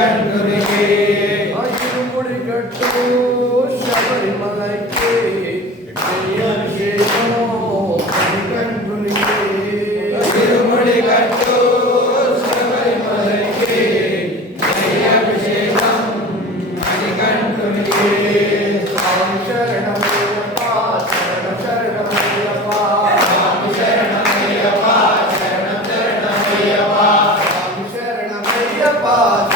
கண்ணுருகே அகிருமுடி கட்டோ சபரிமலைக்கே. அபிஷேகமோ கண்ணுருகே அகிருமுடி கட்டோ சபரிமலைக்கே. அபிஷேகம் மணிகண்ணுருகே Paz.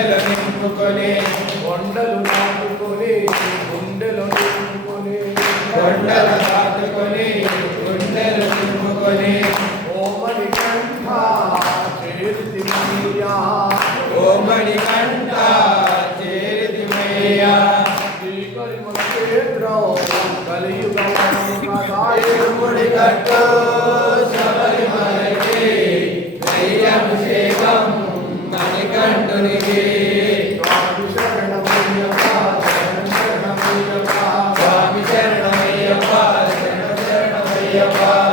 గుండెలు నింపుకొని కొండలు నాటుకొని గుండెలు నింపుకొని కొండలు నాటుకొని గుండెలు నింపుకొని ఓమణి కంఠ చేరుతిమయ్యా ఓమణి కంఠ చేరుతిమయ్యా కలియుగం కదాయుడి కట్టు Yeah.